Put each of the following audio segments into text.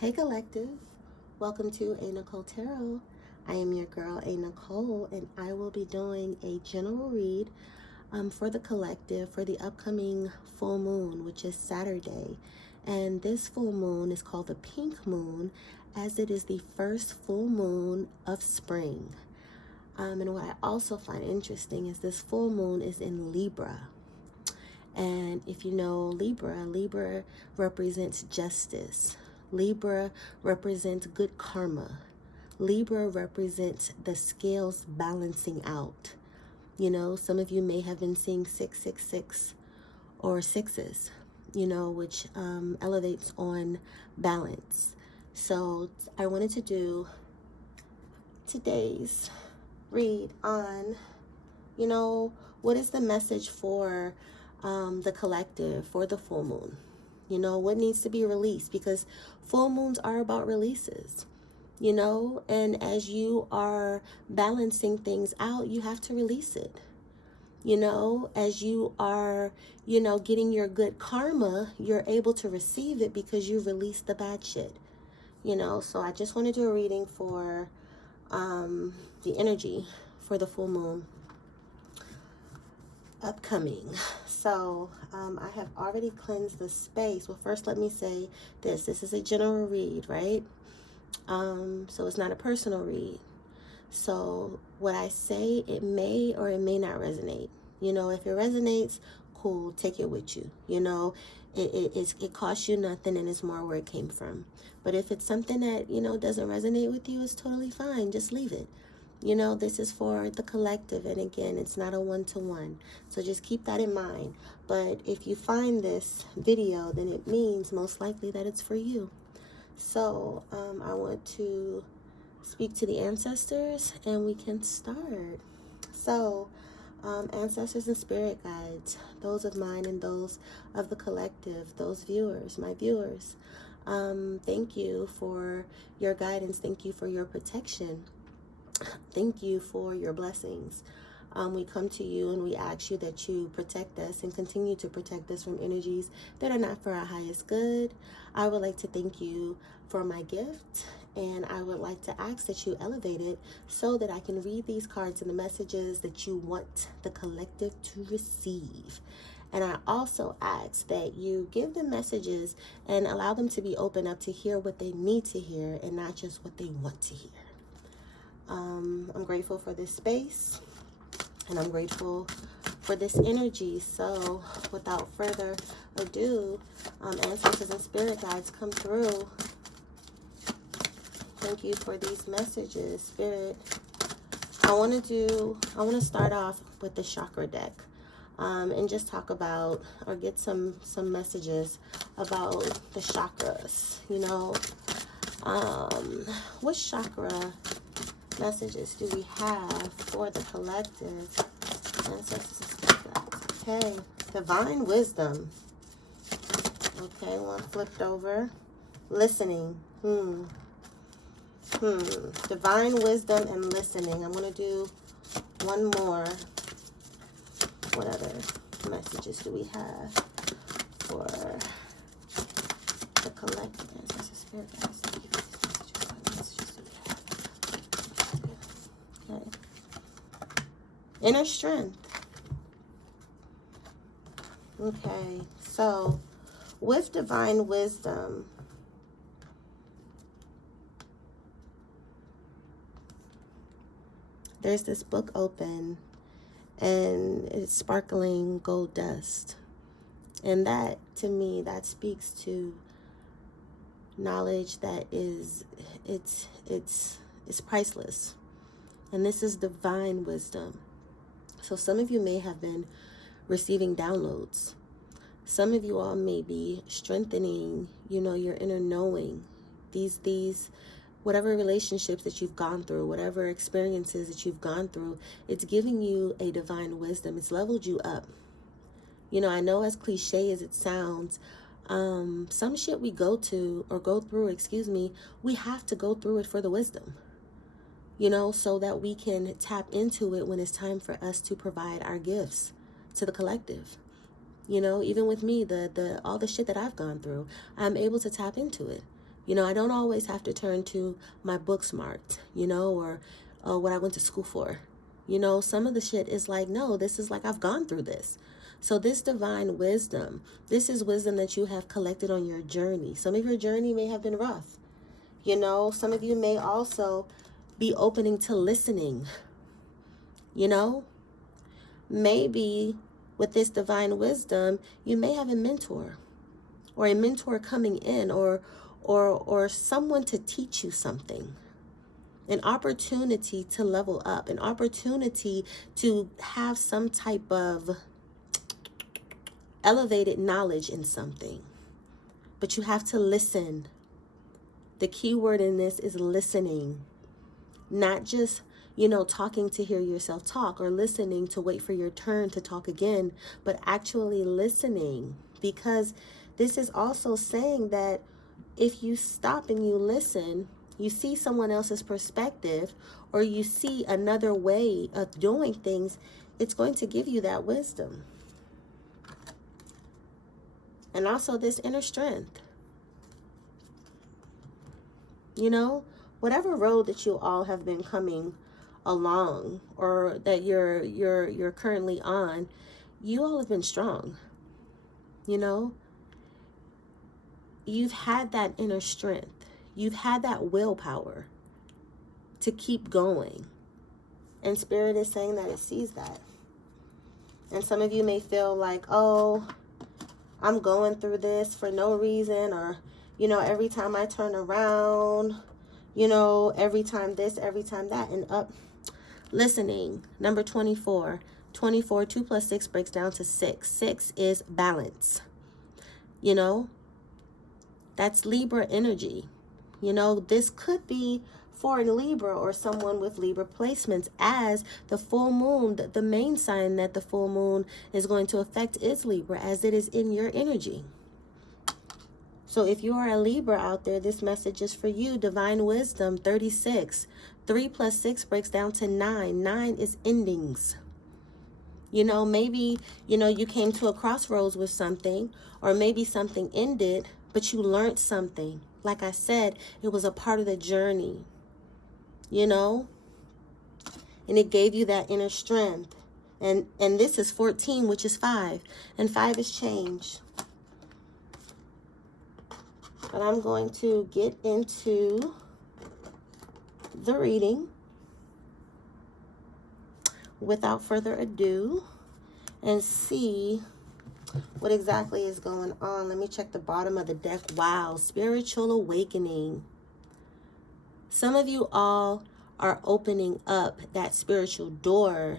Hey Collective, welcome to a.Nichole Tarot. I am your girl a.Nichole, and I will be doing a general read for the collective for the upcoming full moon, which is Saturday. And this full moon is called the pink moon, as it is the first full moon of spring. And what I also find interesting is this full moon is in Libra. And if you know Libra represents justice. Libra represents good karma. Libra represents the scales balancing out. You know, some of you may have been seeing 666 or sixes, you know, which elevates on balance. So I wanted to do today's read on, you know, what is the message for the collective for the full moon? You know, what needs to be released? Because full moons are about releases, you know, and as you are balancing things out, you have to release it. You know, as you are, you know, getting your good karma, you're able to receive it because you released the bad shit, you know. So I just want to do a reading for the energy for the full moon upcoming. So I have already cleansed the space. Well, first let me say this is a general read, right? So it's not a personal read. So what I say, it may or it may not resonate. You know, if it resonates, cool, take it with you. You know, it costs you nothing, and it's more where it came from. But if it's something that, you know, doesn't resonate with you, it's totally fine. Just leave it. You know, this is for the collective, and again, it's not a one-to-one. So just keep that in mind. But if you find this video, then it means most likely that it's for you. So I want to speak to the ancestors, and we can start. So ancestors and spirit guides, those of mine and those of the collective, those viewers, my viewers, thank you for your guidance. Thank you for your protection. Thank you for your blessings. We come to you and we ask you that you protect us and continue to protect us from energies that are not for our highest good. I would like to thank you for my gift, and I would like to ask that you elevate it so that I can read these cards and the messages that you want the collective to receive. And I also ask that you give them messages and allow them to be open up to hear what they need to hear and not just what they want to hear. I'm grateful for this space, and I'm grateful for this energy. So without further ado, ancestors and spirit guides, come through. Thank you for these messages, Spirit. I want to start off with the chakra deck, and just talk about, or get some messages about the chakras. You know, what chakra messages do we have for the collective? Ancestors and spirit guides. Okay, divine wisdom. Okay, one flipped over. Listening. Divine wisdom and listening. I'm going to do one more. What other messages do we have for the collective? Ancestors, spirit guides. Thank you for these messages. What messages do we have? Okay. Inner strength. Okay. So, with divine wisdom, there's this book open, and it's sparkling gold dust. And that, to me, that speaks to knowledge that is, it's priceless. And this is divine wisdom. So some of you may have been receiving downloads. Some of you all may be strengthening, you know, your inner knowing. These whatever relationships that you've gone through, whatever experiences that you've gone through, it's giving you a divine wisdom. It's leveled you up. You know, I know, as cliche as it sounds, some shit we go through, we have to go through it for the wisdom. You know, so that we can tap into it when it's time for us to provide our gifts to the collective. You know, even with me, all the shit that I've gone through, I'm able to tap into it. You know, I don't always have to turn to my book smart, you know, or what I went to school for. You know, some of the shit is like, no, this is like, I've gone through this. So this divine wisdom, this is wisdom that you have collected on your journey. Some of your journey may have been rough. You know, some of you may also be opening to listening. You know, maybe with this divine wisdom, you may have a mentor, or a mentor coming in, or someone to teach you something. An opportunity to level up, an opportunity to have some type of elevated knowledge in something. But you have to listen. The key word in this is listening. Not just, you know, talking to hear yourself talk, or listening to wait for your turn to talk again, but actually listening. Because this is also saying that if you stop and you listen, you see someone else's perspective, or you see another way of doing things, it's going to give you that wisdom. And also this inner strength. You know, whatever road that you all have been coming along, or that you're currently on, you all have been strong. You know, you've had that inner strength. You've had that willpower to keep going. And Spirit is saying that it sees that. And some of you may feel like, oh, I'm going through this for no reason, or, you know, every time I turn around, you know, every time this, every time that, and up. Listening, number 24. 24, 2 plus 6 breaks down to 6. 6 is balance. You know, that's Libra energy. You know, this could be for Libra or someone with Libra placements, as the full moon, the main sign that the full moon is going to affect is Libra, as it is in your energy. So if you are a Libra out there, this message is for you. Divine wisdom, 36. 3 plus 6 breaks down to 9. 9 is endings. You know, maybe, you know, you came to a crossroads with something, or maybe something ended, but you learned something. Like I said, it was a part of the journey, you know, and it gave you that inner strength. And this is 14, which is 5, and 5 is change. But I'm going to get into the reading without further ado and see what exactly is going on. Let me check the bottom of the deck. Wow, spiritual awakening. Some of you all are opening up that spiritual door,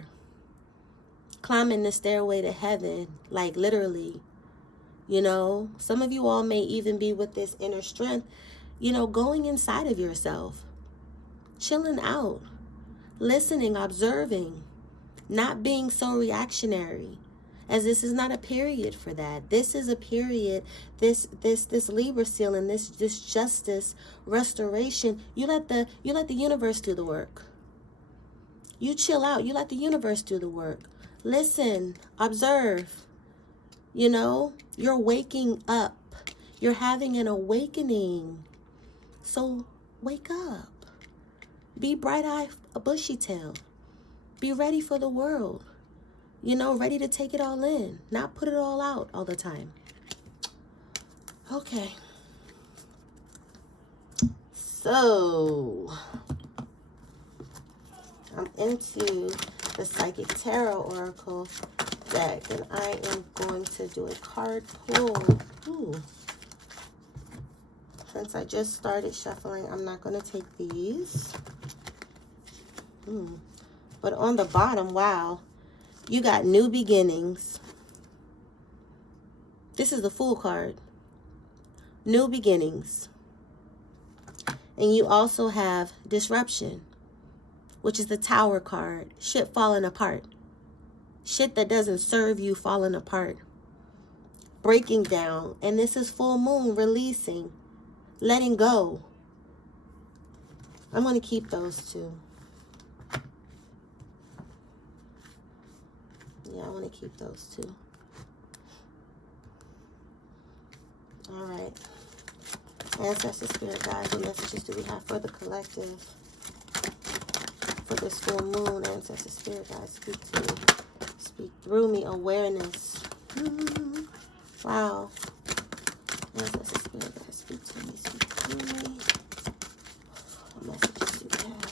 climbing the stairway to heaven, like literally. You know, some of you all may even be with this inner strength, you know, going inside of yourself, chilling out, listening, observing, not being so reactionary, as this is not a period for that. This is a period, this Libra seal and this justice, restoration. You let the universe do the work. You chill out. You let the universe do the work. Listen, observe. You know, you're waking up. You're having an awakening. So wake up. Be bright-eyed, a bushy-tail. Be ready for the world. You know, ready to take it all in. Not put it all out all the time. Okay. So, I'm into the Psychic Tarot Oracle deck, and I am going to do a card pull. Ooh. Since I just started shuffling, I'm not going to take these. But on the bottom, wow, you got new beginnings. This is the Fool card. New beginnings. And you also have disruption, which is the Tower card. Shit falling apart. Shit that doesn't serve you falling apart. Breaking down. And this is full moon, releasing. Letting go. I'm going to keep those two. Yeah, I want to keep those two. All right. Ancestors, spirit guides, what messages do we have for the collective? For this full moon, ancestors, spirit guides, speak to me. Speak through me. Awareness. Wow. Ancestors, spirit guides, speak to me. Speak through me. What messages do we have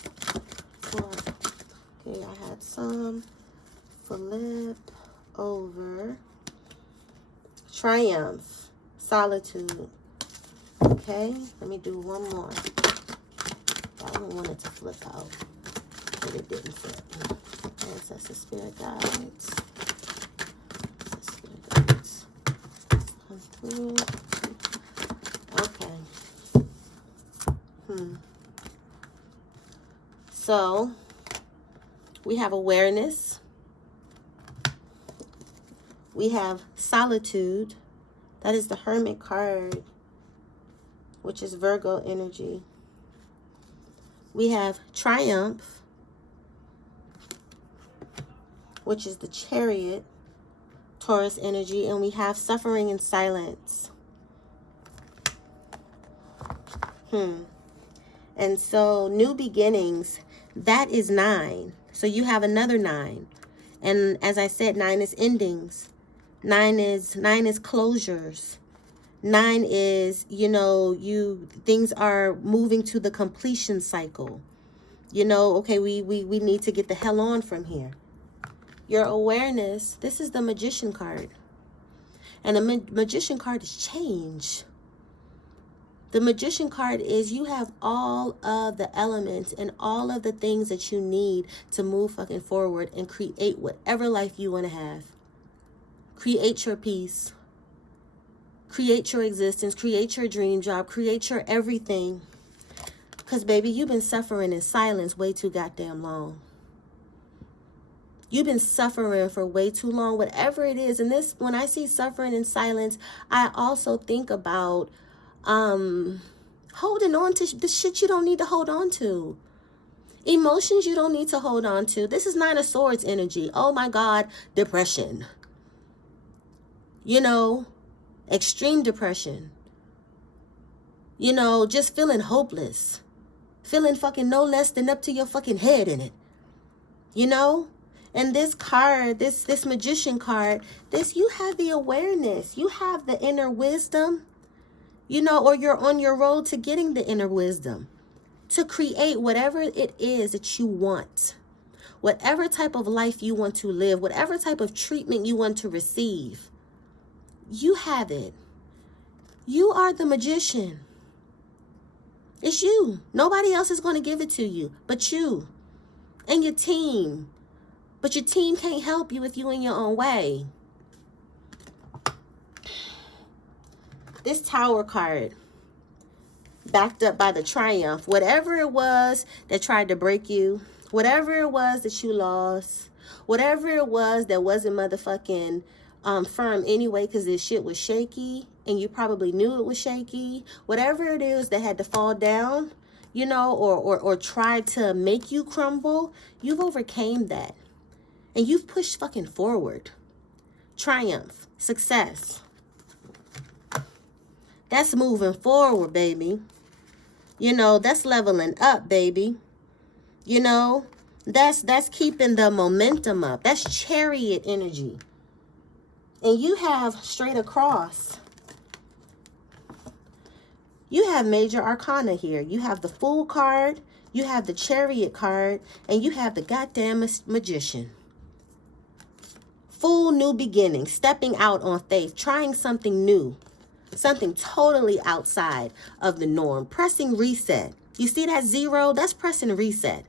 for? Okay, I had some. Flip over. Triumph. Solitude. Okay, let me do one more. That one wanted to flip out, but it didn't fit. Ancestor spirit guides. Ancestor spirit guides. Come through. Okay. So, we have awareness. We have solitude. That is the Hermit card, which is Virgo energy. We have triumph, which is the Chariot, Taurus energy. And we have suffering and silence. And so new beginnings, that is 9. So you have another 9. And as I said, 9 is endings. 9 is closures. 9 is, things are moving to the completion cycle. Okay, we need to get the hell on from here. Your awareness, this is the Magician card. And the Magician card is change. The Magician card is you have all of the elements and all of the things that you need to move fucking forward and create whatever life you want to have. Create your peace. Create your existence. Create your dream job. Create your everything. Because, baby, you've been suffering in silence way too goddamn long. You've been suffering for way too long, whatever it is. And this, when I see suffering in silence, I also think about holding on to the shit you don't need to hold on to. Emotions you don't need to hold on to. This is 9 of Swords energy. Oh my God, depression. Extreme depression. Just feeling hopeless. Feeling fucking no less than up to your fucking head in it. And this card, this Magician card, you have the awareness. You have the inner wisdom. Or you're on your road to getting the inner wisdom to create whatever it is that you want, whatever type of life you want to live, whatever type of treatment you want to receive. You have it. You are the magician. It's you. Nobody else is going to give it to you but you and your team. But your team can't help you if you in your own way. This Tower card, backed up by the Triumph. Whatever it was that tried to break you, whatever it was that you lost, whatever it was that wasn't motherfucking firm anyway because this shit was shaky and you probably knew it was shaky. Whatever it is that had to fall down, or tried to make you crumble, you've overcame that. And you've pushed fucking forward. Triumph. Success. That's moving forward, baby. That's leveling up, baby. That's keeping the momentum up. That's Chariot energy. And you have straight across. You have major arcana here. You have the Fool card, you have the Chariot card, and you have the goddamn Magician. Full new beginning, stepping out on faith, trying something new. Something totally outside of the norm. Pressing reset. You see that 0? That's pressing reset.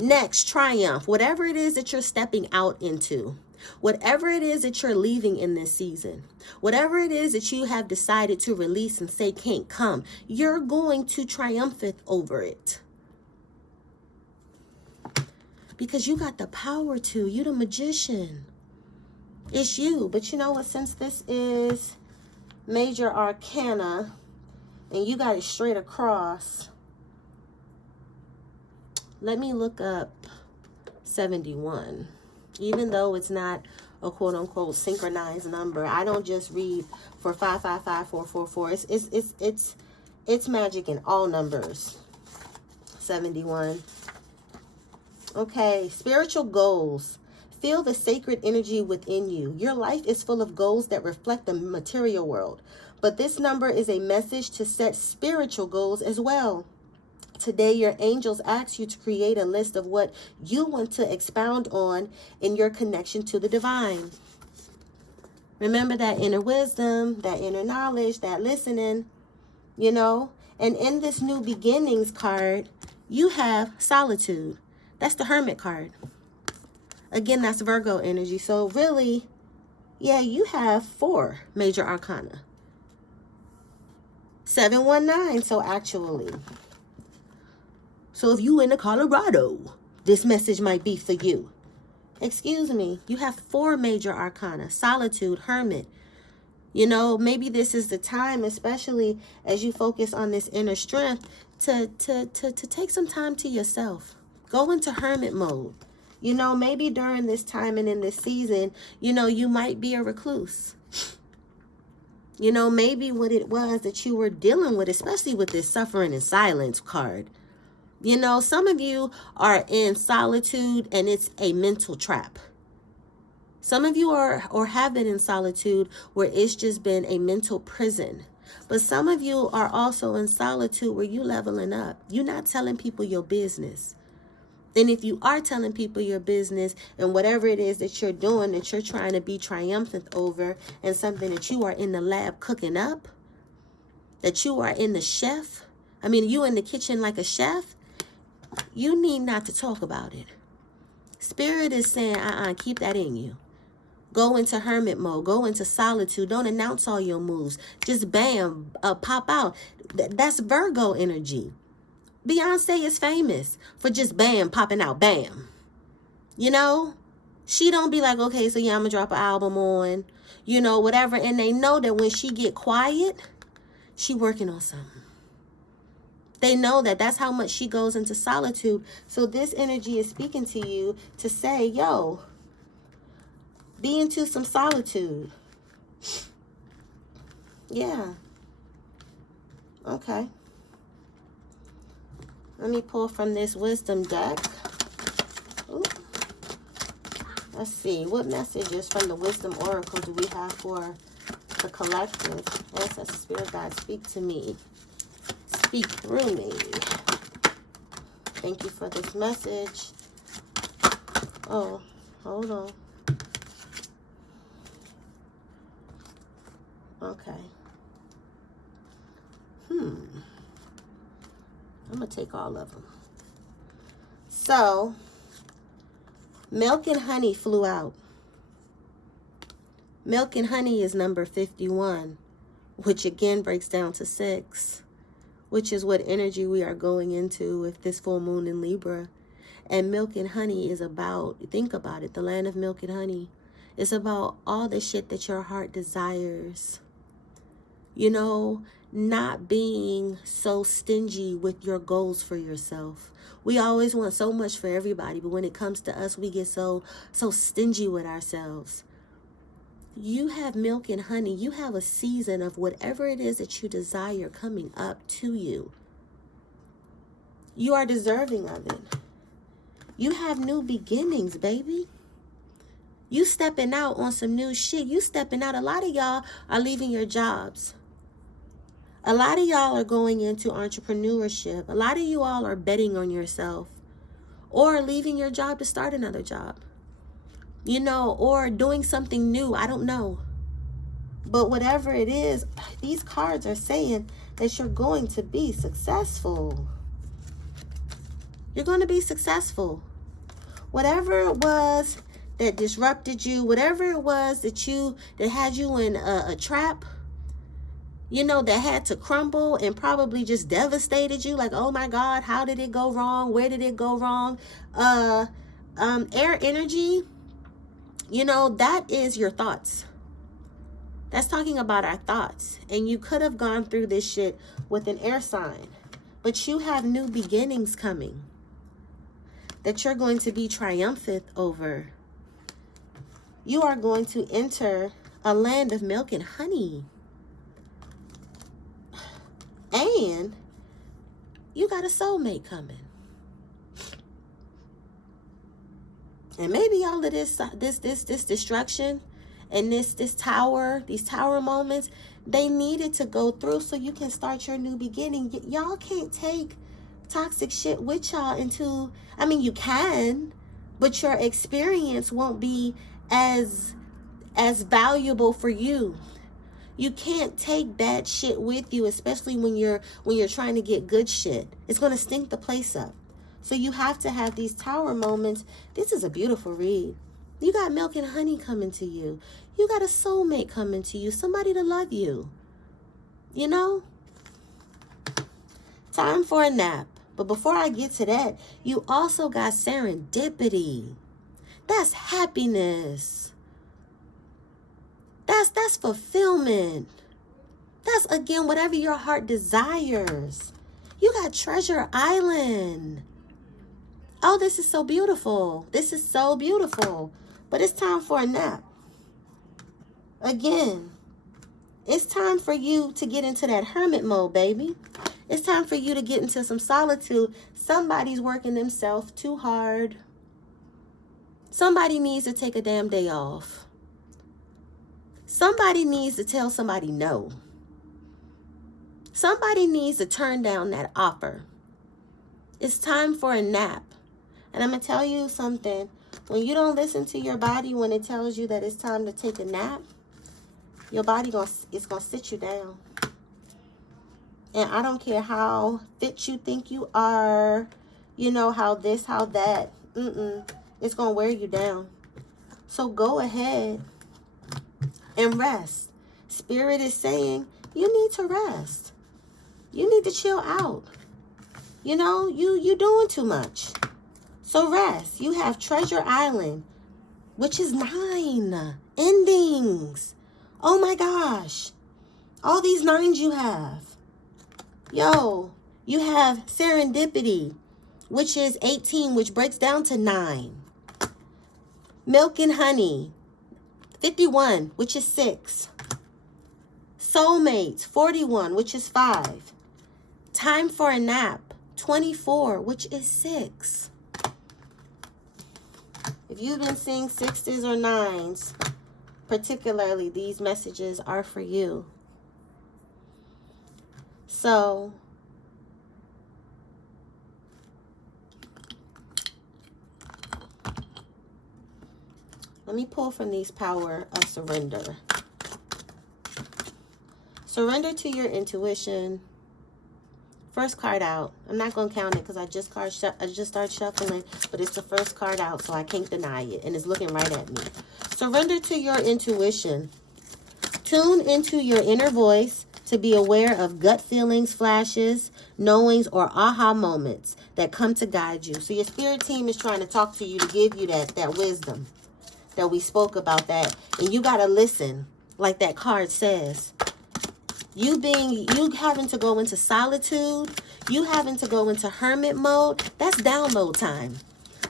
Next, triumph. Whatever it is that you're stepping out into. Whatever it is that you're leaving in this season. Whatever it is that you have decided to release and say can't come. You're going to triumphant over it. Because you got the power to. You're the magician. It's you. But you know what? Since this is major arcana and you got it straight across, let me look up 71. Even though it's not a quote-unquote synchronized number. I don't just read for 555444. It's magic in all numbers. 71. Okay, spiritual goals. Feel the sacred energy within you. Your life is full of goals that reflect the material world. But this number is a message to set spiritual goals as well. Today, your angels ask you to create a list of what you want to expound on in your connection to the divine. Remember that inner wisdom, that inner knowledge, that listening, you know. And in this new beginnings card, you have solitude. That's the Hermit card. Again, that's Virgo energy. So really, yeah, you have 4 major arcana. 719, so actually. So if you in the Colorado, this message might be for you. Excuse me, you have 4 major arcana. Solitude, Hermit. You know, maybe this is the time, especially as you focus on this inner strength, to take some time to yourself. Go into hermit mode. You know, maybe during this time and in this season, you know, you might be a recluse. You know, maybe what it was that you were dealing with, especially with this suffering and silence card. You know, some of you are in solitude and it's a mental trap. Some of you are or have been in solitude where it's just been a mental prison. But some of you are also in solitude where you leveling up. You're not telling people your business. And if you are telling people your business and whatever it is that you're doing, that you're trying to be triumphant over, and something that you are in the lab cooking up, that you are in the chef, you in the kitchen like a chef, you need not to talk about it. Spirit is saying, keep that in you. Go into hermit mode. Go into solitude. Don't announce all your moves. Just bam, pop out. That's Virgo energy. Beyonce is famous for just bam, popping out, bam. You know? She don't be like, okay, so yeah, I'm going to drop an album on, you know, whatever. And they know that when she get quiet, she working on something. They know that that's how much she goes into solitude. So this energy is speaking to you to say, yo, be into some solitude. Yeah. Okay. Let me pull from this wisdom deck. Ooh. Let's see. What messages from the wisdom oracle do we have for the collective? Ancestor, Spirit Guide, speak to me. Speak through me. Thank you for this message. Oh, hold on. Okay. I'm going to take all of them. So, milk and honey flew out. Milk and honey is number 51, which again breaks down to 6, which is what energy we are going into with this full moon in Libra. And milk and honey is about, think about it, the land of milk and honey. It's about all the shit that your heart desires. You know, not being so stingy with your goals for yourself. We always want so much for everybody, but when it comes to us, we get so stingy with ourselves. You have milk and honey. You have a season of whatever it is that you desire coming up to you. You are deserving of it. You have new beginnings, baby. You stepping out on some new shit. You stepping out. A lot of y'all are leaving your jobs. A lot of y'all are going into entrepreneurship. A lot of you all are betting on yourself or leaving your job to start another job, you know, or doing something new. I don't know. But whatever it is, these cards are saying that you're going to be successful. You're going to be successful. Whatever it was that disrupted you, whatever it was that had you in a trap, you know, that had to crumble and probably just devastated you. Like, oh my God, how did it go wrong? Where did it go wrong? Air energy, you know, that is your thoughts. That's talking about our thoughts. And you could have gone through this shit with an air sign. But you have new beginnings coming that you're going to be triumphant over. you are going to enter a land of milk and honey. And you got a soulmate coming. And maybe all of this destruction and these tower moments, they needed to go through so you can start your new beginning. Y'all can't take toxic shit with y'all into, I mean, you can, but your experience won't be as valuable for you. You can't take bad shit with you, especially when you're trying to get good shit. It's going to stink the place up. So you have to have these tower moments. This is a beautiful read. You got milk and honey coming to you. You got a soulmate coming to you. Somebody to love you. You know? Time for a nap. But before I get to that, you also got serendipity. That's happiness. That's fulfillment. That's, again, whatever your heart desires. You got Treasure Island. Oh, this is so beautiful. This is so beautiful. But it's time for a nap. Again, it's time for you to get into that hermit mode, baby. It's time for you to get into some solitude. Somebody's working themselves too hard. Somebody needs to take a damn day off. Somebody needs to tell somebody no. Somebody needs to turn down that offer. It's time for a nap. And I'm going to tell you something. When you don't listen to your body when it tells you that it's time to take a nap, your body is going to sit you down. And I don't care how fit you think you are, you know, how this, how that. It's going to wear you down. So go ahead and rest. Spirit is saying you need to rest. You need to chill out. You know, you doing too much. So rest. You have Treasure Island, which is 9 endings. Oh my gosh. All these 9s you have. Yo, you have Serendipity, which is 18, which breaks down to 9. Milk and Honey, 51, which is 6. Soulmates, 41, which is 5. Time for a Nap, 24, which is 6. If you've been seeing 6s or 9s, particularly, these messages are for you. So, let me pull from these Power of Surrender. Surrender to your intuition. First card out. I'm not going to count it because I just started shuffling, but it's the first card out, so I can't deny it, and it's looking right at me. Surrender to your intuition. Tune into your inner voice to be aware of gut feelings, flashes, knowings, or aha moments that come to guide you. So your spirit team is trying to talk to you to give you that wisdom that we spoke about that. And you got to listen, like that card says. You having to go into solitude, you having to go into hermit mode, that's download time.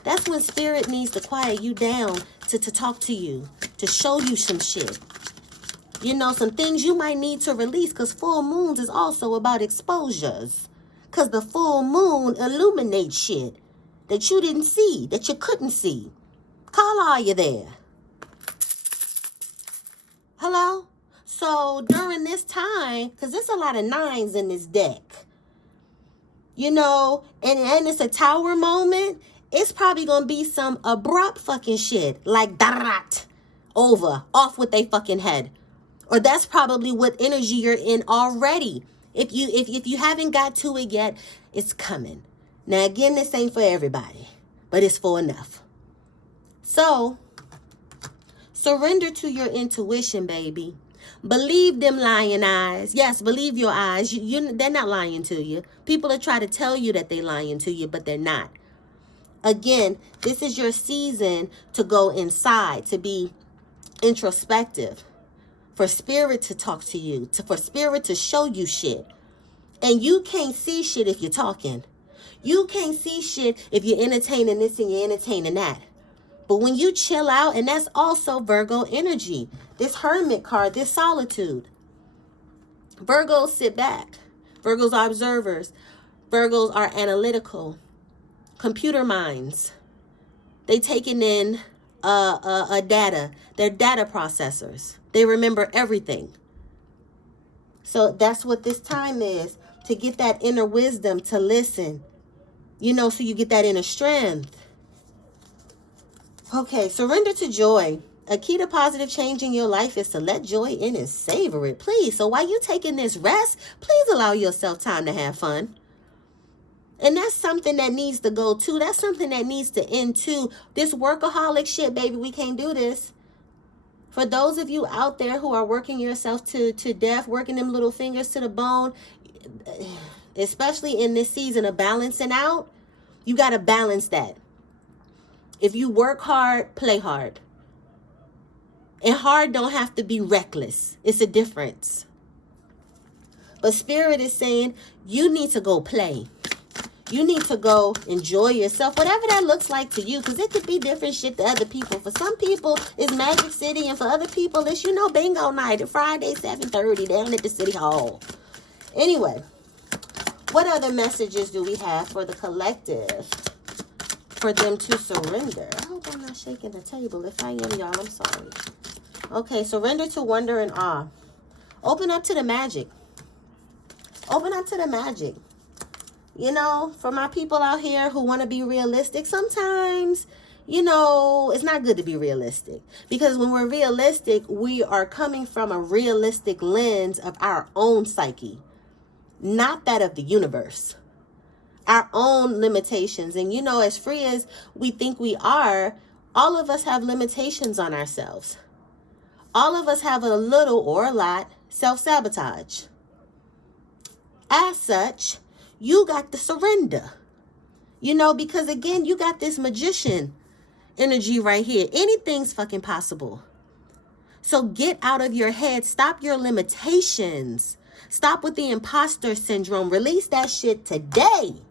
That's when spirit needs to quiet you down to talk to you, to show you some shit. You know, some things you might need to release, because full moons is also about exposures. Because the full moon illuminates shit that you didn't see, that you couldn't see. Call all you there. Hello? So during this time, because there's a lot of 9s in this deck, you know, and it's a tower moment, it's probably going to be some abrupt fucking shit, like off with they fucking head. Or that's probably what energy you're in already. If you haven't got to it yet, it's coming. Now, again, this ain't for everybody, but it's for enough. So, surrender to your intuition, baby. Believe them lying eyes. Yes, believe your eyes. They're not lying to you. People are trying to tell you that they're lying to you, but they're not. Again, this is your season to go inside, to be introspective. For spirit to talk to you, for spirit to show you shit. And you can't see shit if you're talking. You can't see shit if you're entertaining this and you're entertaining that. But when you chill out, and that's also Virgo energy, this Hermit card, this solitude. Virgos sit back. Virgos are observers. Virgos are analytical, computer minds. They taking in data. They're data processors. They remember everything. So that's what this time is, to get that inner wisdom, to listen, so you get that inner strength. Okay, surrender to joy. A key to positive change in your life is to let joy in and savor it, please. So while you taking this rest, please allow yourself time to have fun. And that's something that needs to go too. That's something that needs to end too. This workaholic shit, baby, we can't do this. For those of you out there who are working yourself to death, working them little fingers to the bone, especially in this season of balancing out, you got to balance that. If you work hard, play hard. And hard don't have to be reckless. It's a difference. But Spirit is saying you need to go play. You need to go enjoy yourself, whatever that looks like to you, because it could be different shit to other people. For some people, it's Magic City, and for other people, it's, bingo night, Friday, 7:30, down at the City Hall. Anyway, what other messages do we have for the collective? For them to surrender. I hope I'm not shaking the table. If I am, y'all, I'm sorry. Okay, surrender to wonder and awe. Open up to the magic. Open up to the magic. For my people out here who want to be realistic, sometimes, it's not good to be realistic. Because when we're realistic, we are coming from a realistic lens of our own psyche, not that of the universe. Our own limitations. And as free as we think we are, all of us have limitations on ourselves. All of us have a little or a lot self-sabotage. As such, you got to surrender. Because again, you got this magician energy right here. Anything's fucking possible. So get out of your head. Stop your limitations. Stop with the imposter syndrome. Release that shit today.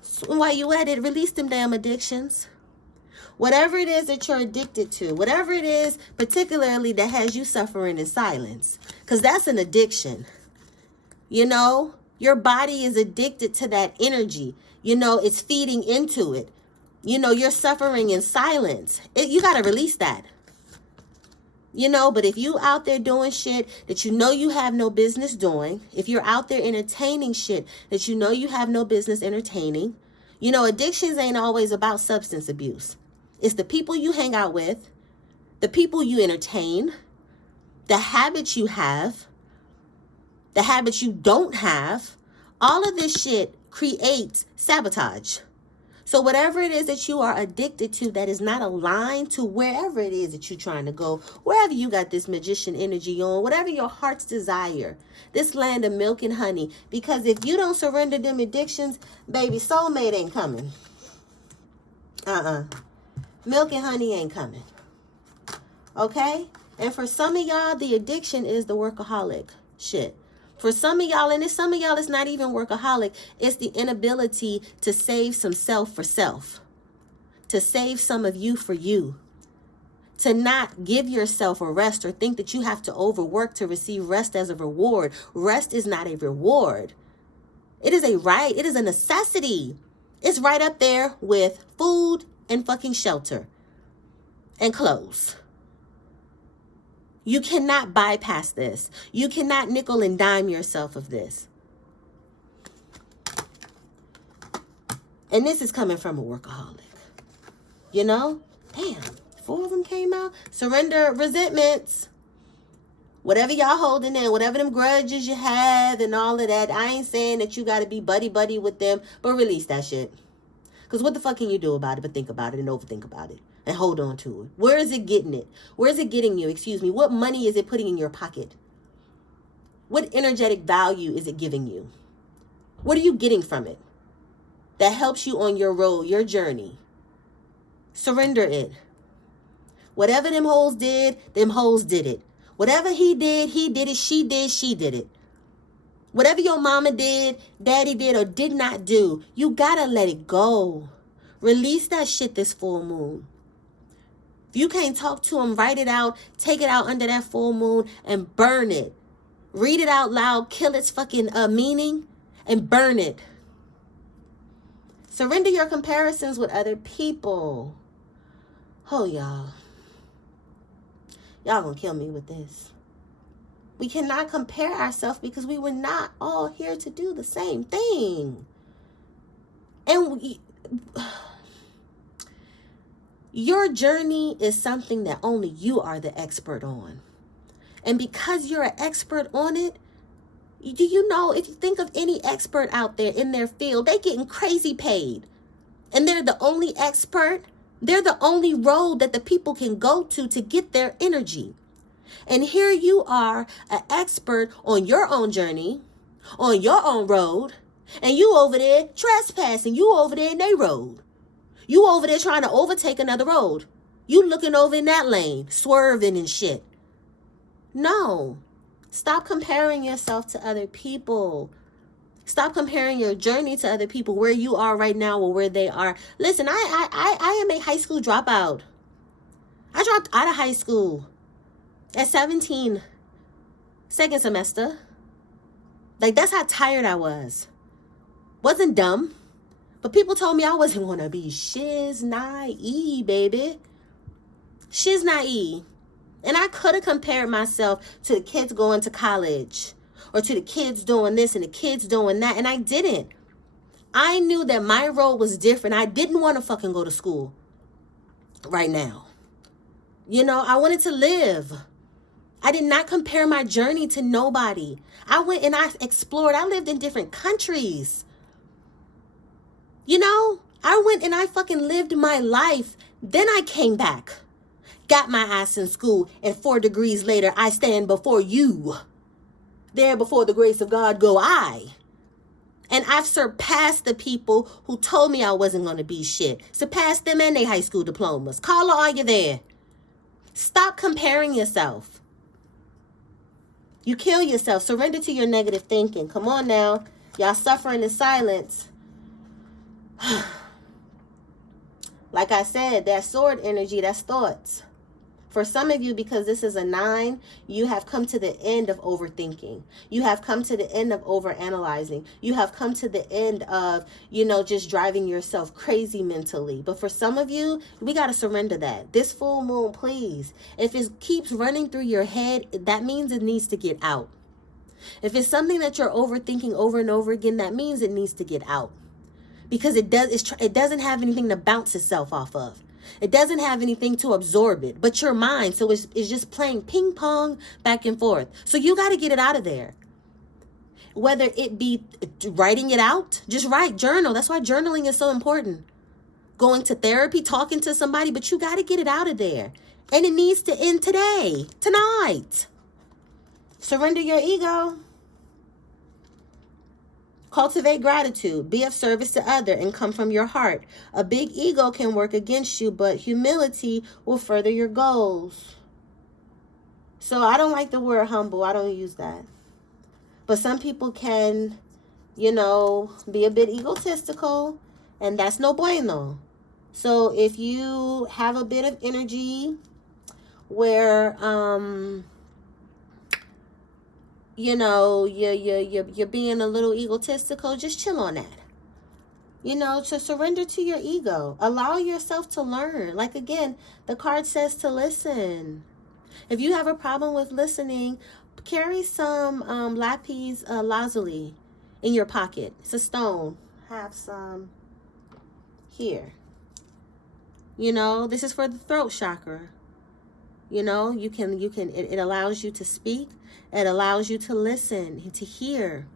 So while you at it, release them damn addictions. Whatever it is that you're addicted to, whatever it is particularly that has you suffering in silence, because that's an addiction. Your body is addicted to that energy. It's feeding into it. You're suffering in silence. You got to release that. But if you out there doing shit that you have no business doing, if you're out there entertaining shit that you have no business entertaining, addictions ain't always about substance abuse. It's the people you hang out with, the people you entertain, the habits you have, the habits you don't have. All of this shit creates sabotage. So whatever it is that you are addicted to that is not aligned to wherever it is that you're trying to go, wherever you got this magician energy on, whatever your heart's desire, this land of milk and honey. Because if you don't surrender them addictions, baby, soulmate ain't coming. Milk and honey ain't coming. Okay? And for some of y'all, the addiction is the workaholic shit. For some of y'all, and some of y'all, it's not even workaholic. It's the inability to save some self for self. To save some of you for you. To not give yourself a rest or think that you have to overwork to receive rest as a reward. Rest is not a reward. It is a right. It is a necessity. It's right up there with food and fucking shelter and clothes. You cannot bypass this. You cannot nickel and dime yourself of this. And this is coming from a workaholic. Damn, 4 of them came out. Surrender resentments. Whatever y'all holding in, whatever them grudges you have and all of that. I ain't saying that you got to be buddy-buddy with them, but release that shit. Because what the fuck can you do about it but think about it and overthink about it? And hold on to it. Where is it getting it? Where is it getting you? Excuse me. What money is it putting in your pocket? What energetic value is it giving you? What are you getting from it that helps you on your road, your journey? Surrender it. Whatever them hoes did it. Whatever he did it. She did it. Whatever your mama did, daddy did, or did not do, you gotta let it go. Release that shit this full moon. If you can't talk to them, write it out, take it out under that full moon and burn it. Read it out loud, kill its fucking meaning, and burn it. Surrender your comparisons with other people. Oh, y'all. Y'all gonna kill me with this. We cannot compare ourselves because we were not all here to do the same thing. And your journey is something that only you are the expert on. And because you're an expert on it, do you know, if you think of any expert out there in their field, they getting crazy paid. And they're the only expert. They're the only road that the people can go to get their energy. And here you are, an expert on your own journey, on your own road, and you over there trespassing. You over there in their road. You over there trying to overtake another road. You looking over in that lane, swerving and shit. No. Stop comparing yourself to other people. Stop comparing your journey to other people, where you are right now or where they are. Listen, I am a high school dropout. I dropped out of high school at 17, second semester. Like, that's how tired I was. Wasn't dumb. But people told me I wasn't going to be shiz naive, baby. Shiz naive. And I could have compared myself to the kids going to college, or to the kids doing this and the kids doing that. And I didn't. I knew that my role was different. I didn't want to fucking go to school right now. You know, I wanted to live. I did not compare my journey to nobody. I went and I explored. I lived in different countries. You know, I went and I fucking lived my life. Then I came back, got my ass in school, and 4 degrees later, I stand before you. There before the grace of God go I. And I've surpassed the people who told me I wasn't going to be shit. Surpassed them and their high school diplomas. Carla, are you there? Stop comparing yourself. You kill yourself. Surrender to your negative thinking. Come on now. Y'all suffering in silence. Like I said, that sword energy, that's thoughts. For some of you, because this is a 9, you have come to the end of overthinking. You have come to the end of overanalyzing. You have come to the end of, just driving yourself crazy mentally. But for some of you, we got to surrender that. This full moon, please. If it keeps running through your head, that means it needs to get out. If it's something that you're overthinking over and over again, that means it needs to get out. Because it doesn't have anything to bounce itself off of. It doesn't have anything to absorb it, but your mind. So it's just playing ping pong back and forth. So you got to get it out of there. Whether it be writing it out, just write, journal. That's why journaling is so important. Going to therapy, talking to somebody, but you got to get it out of there. And it needs to end today, tonight. Surrender your ego. Cultivate gratitude. Be of service to others and come from your heart. A big ego can work against you, but humility will further your goals. So I don't like the word humble. I don't use that. But some people can, be a bit egotistical, and that's no bueno. So if you have a bit of energy where, you're being a little egotistical, just chill on that. To surrender to your ego. Allow yourself to learn. Like, again, the card says to listen. If you have a problem with listening, carry some lapis lazuli in your pocket. It's a stone. Have some here. This is for the throat chakra. It allows you to speak. It allows you to listen and to hear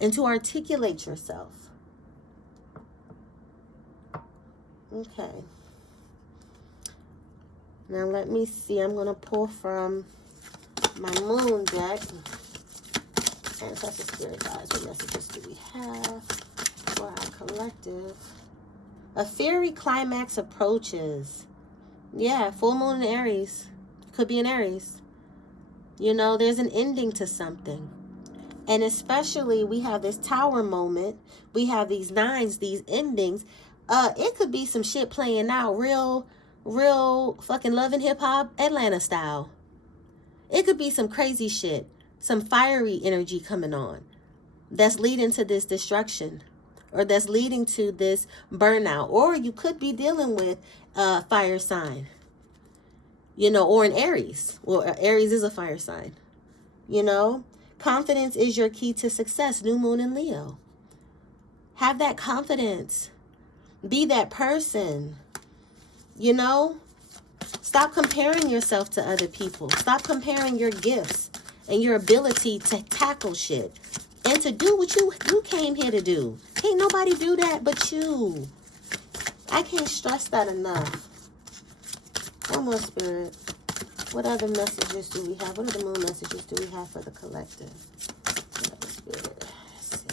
and to articulate yourself. Okay. Now let me see. I'm going to pull from my moon deck. Ancestor Spirit Guides, what messages do we have for our collective? A fiery climax approaches. Yeah, full moon in Aries. Could be in Aries. There's an ending to something. And especially we have this tower moment. We have these 9s, these endings. It could be some shit playing out real real fucking Love and Hip Hop Atlanta style. It could be some crazy shit, some fiery energy coming on that's leading to this destruction, or that's leading to this burnout. Or you could be dealing with a fire sign, you know, or an Aries. Well, Aries is a fire sign, you know. Confidence is your key to success. New moon in Leo. Have that confidence. Be that person, you know. Stop comparing yourself to other people. Stop comparing your gifts and your ability to tackle shit and to do what you came here to do. Can't nobody do that but you. I can't stress that enough. One more, Spirit. What other messages do we have? What other moon messages do we have for the collective? What other, Spirit? Let's see.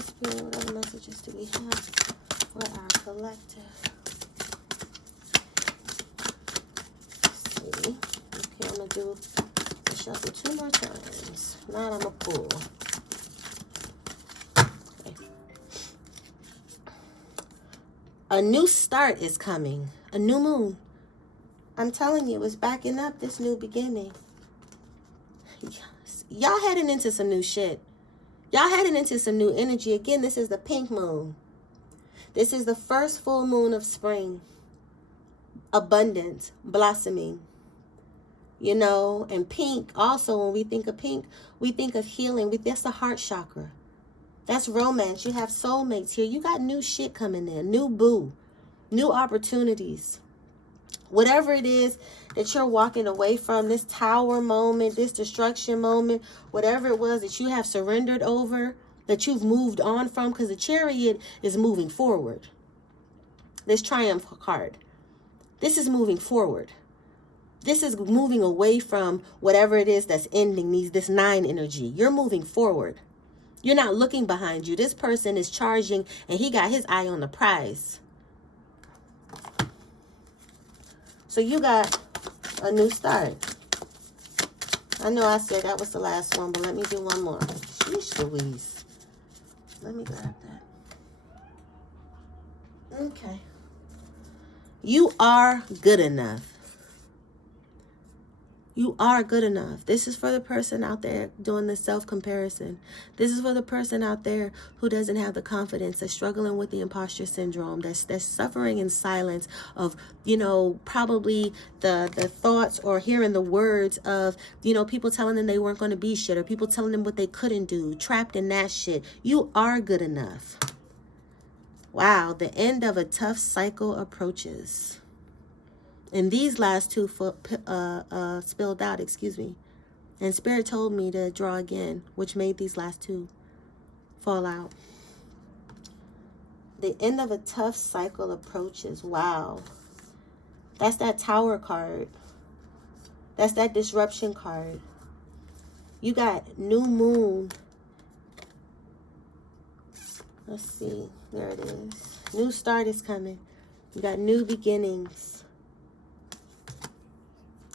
Spirit, what other messages do we have for our collective? Okay, I'm going to do the shuffle 2 more times. Now I'm going to pull. Okay. A new start is coming. A new moon. I'm telling you, it's backing up this new beginning. Yes. Y'all heading into some new shit. Y'all heading into some new energy. Again, this is the pink moon. This is the first full moon of spring. Abundance, blossoming. You know, and pink, also, when we think of pink, we think of healing. That's the heart chakra. That's romance. You have soulmates here. You got new shit coming in. New boo. New opportunities. Whatever it is that you're walking away from, this tower moment, this destruction moment, whatever it was that you have surrendered over, that you've moved on from, because the Chariot is moving forward. This Triumph card. This is moving forward. This is moving away from whatever it is that's ending, this 9 energy. You're moving forward. You're not looking behind you. This person is charging and he got his eye on the prize. So you got a new start. I know I said that was the last one, but let me do one more. Sheesh Louise. Let me grab that. Okay. You are good enough. You are good enough. This is for the person out there doing the self-comparison. This is for the person out there who doesn't have the confidence, that's struggling with the imposter syndrome, that's suffering in silence of, you know, probably the thoughts or hearing the words of, you know, people telling them they weren't going to be shit, or people telling them what they couldn't do, trapped in that shit. You are good enough. Wow, the end of a tough cycle approaches. And these last 2 spilled out, excuse me. And Spirit told me to draw again, which made these last 2 fall out. The end of a tough cycle approaches. Wow. That's that Tower card. That's that disruption card. You got new moon. Let's see. There it is. New start is coming. You got new beginnings.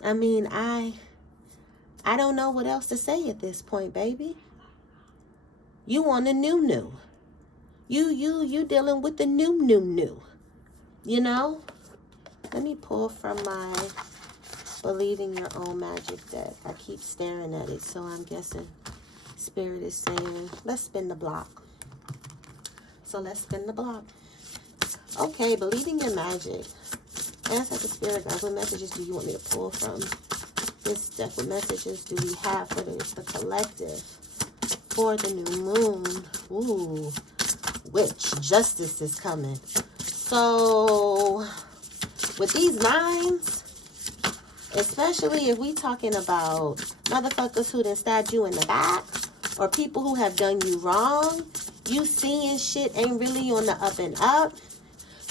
I mean, I don't know what else to say at this point, baby. You want a new. You dealing with the new. You know? Let me pull from my Believing Your Own Magic deck. I keep staring at it, so I'm guessing Spirit is saying, let's spin the block. So let's spin the block. Okay, Believing Your Magic. Ask at the Spirit guide, what messages do you want me to pull from this deck? What messages do we have for the collective for the new moon? Ooh, Witch, justice is coming. So with these 9s, especially if we talking about motherfuckers who done stabbed you in the back, or people who have done you wrong, you seeing shit ain't really on the up and up.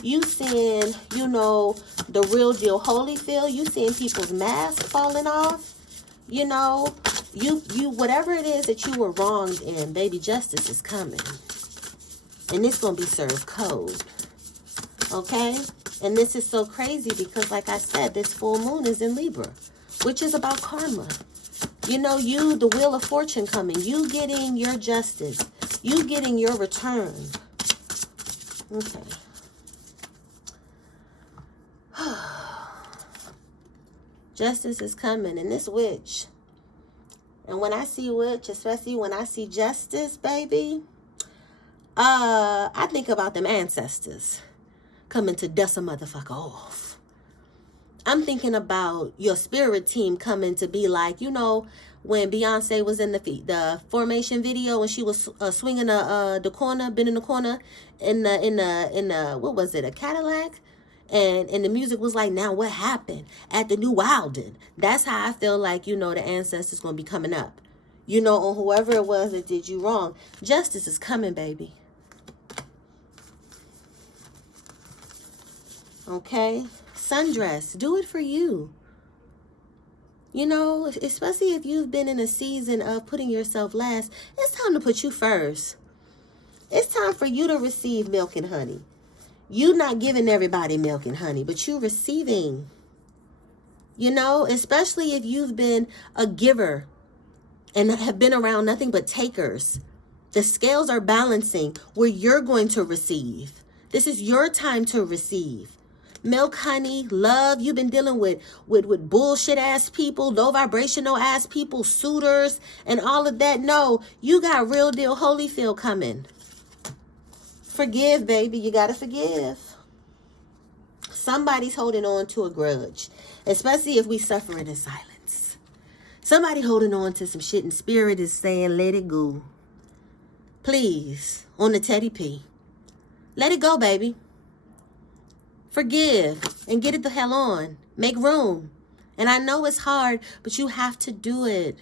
You seeing, you know, the real deal Holyfield. You seeing people's masks falling off. You know, you whatever it is that you were wronged in, baby, justice is coming. And it's going to be served cold. Okay? And this is so crazy because, like I said, this full moon is in Libra, which is about karma. You know, the Wheel of Fortune coming. You getting your justice. You getting your return. Okay. Justice is coming. And this witch. And when I see witch, especially when I see justice, baby, I think about them ancestors coming to dust a motherfucker off. I'm thinking about your spirit team coming to be like, you know, when Beyonce was in the Formation video and she was swinging the corner, bending the corner in the what was it, a Cadillac? And the music was like, now what happened at the New Wilden? That's how I feel like, you know, the ancestors going to be coming up. You know, on whoever it was that did you wrong. Justice is coming, baby. Okay? Sundress. Do it for you. You know, especially if you've been in a season of putting yourself last, it's time to put you first. It's time for you to receive milk and honey. You not giving everybody milk and honey, but you receiving. You know, especially if you've been a giver and have been around nothing but takers. The scales are balancing where you're going to receive. This is your time to receive. Milk, honey, love. You've been dealing with bullshit ass people, low vibrational ass people, suitors, and all of that. No, you got real deal Holyfield coming. Forgive, baby. You got to forgive. Somebody's holding on to a grudge, especially if we suffering in silence. Somebody holding on to some shit and spirit is saying, let it go. Please, on the Teddy P. Let it go, baby. Forgive and get it the hell on. Make room. And I know it's hard, but you have to do it.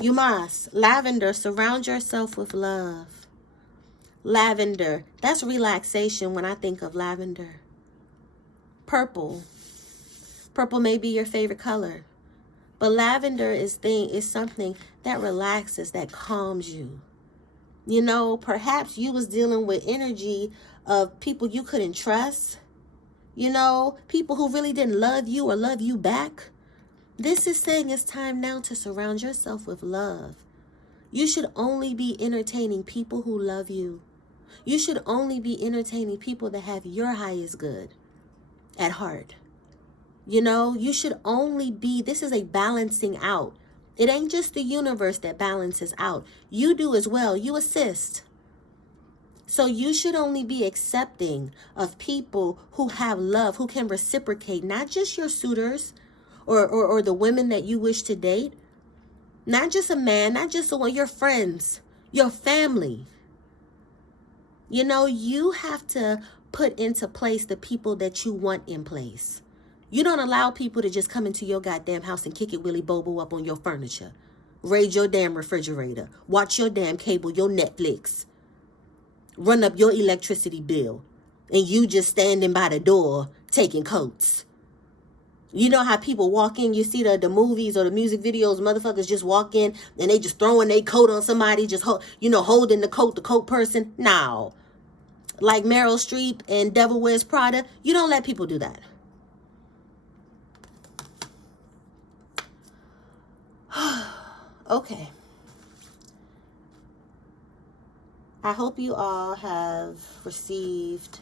You must. Lavender, surround yourself with love. Lavender, that's relaxation when I think of lavender. Purple. Purple may be your favorite color. But lavender is something that relaxes, that calms you. You know, perhaps you was dealing with energy of people you couldn't trust. You know, people who really didn't love you or love you back. This is saying it's time now to surround yourself with love. You should only be entertaining people who love you. You should only be entertaining people that have your highest good at heart. You know, you should only be, this is a balancing out. It ain't just the universe that balances out. You do as well. You assist. So you should only be accepting of people who have love, who can reciprocate, not just your suitors or the women that you wish to date. Not just a man, not just your friends, your family. You know, you have to put into place the people that you want in place. You don't allow people to just come into your goddamn house and kick it Willy Bobo up on your furniture. Raid your damn refrigerator. Watch your damn cable, your Netflix. Run up your electricity bill. And you just standing by the door taking coats. You know how people walk in, you see the movies or the music videos, motherfuckers just walk in and they just throwing their coat on somebody, just holding the coat person. No. Like Meryl Streep and Devil Wears Prada, you don't let people do that. Okay. I hope you all have received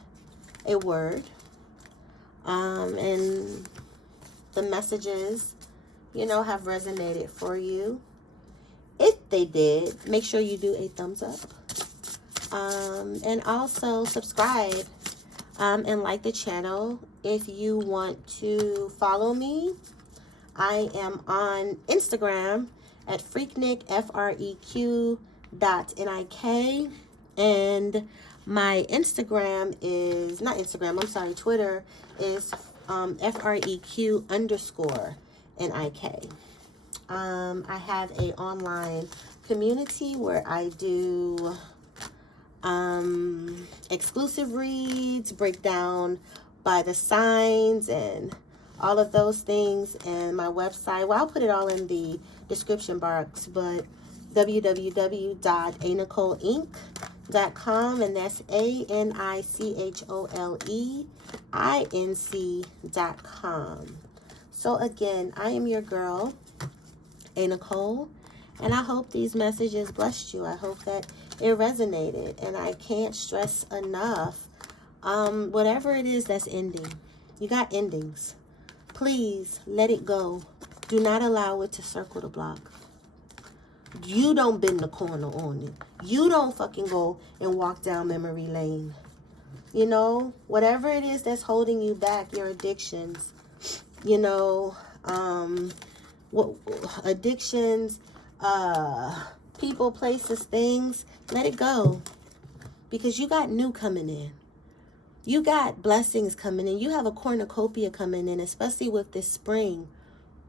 a word. And the messages, have resonated for you. If they did, make sure you do a thumbs up. And also subscribe and like the channel. If you want to follow me, I am on Instagram at Freaknik, FREQ.NIK. And my Twitter is FREQ_NIK. I have a online community where I do exclusive reads, breakdown by the signs and all of those things. And my website, well, I'll put it all in the description box, but www.a.NicholeInc.com, and that's ANICHOLEINC.com. So again, I am your girl, a.Nichole, and I hope these messages blessed you. I hope that it resonated, and I can't stress enough, whatever it is that's ending, you got endings. Please let it go. Do not allow it to circle the block. You don't bend the corner on it. You don't fucking go and walk down memory lane. You know, whatever it is that's holding you back, your addictions, you know, addictions, people, places, things, let it go. Because you got new coming in. You got blessings coming in. You have a cornucopia coming in, especially with this spring.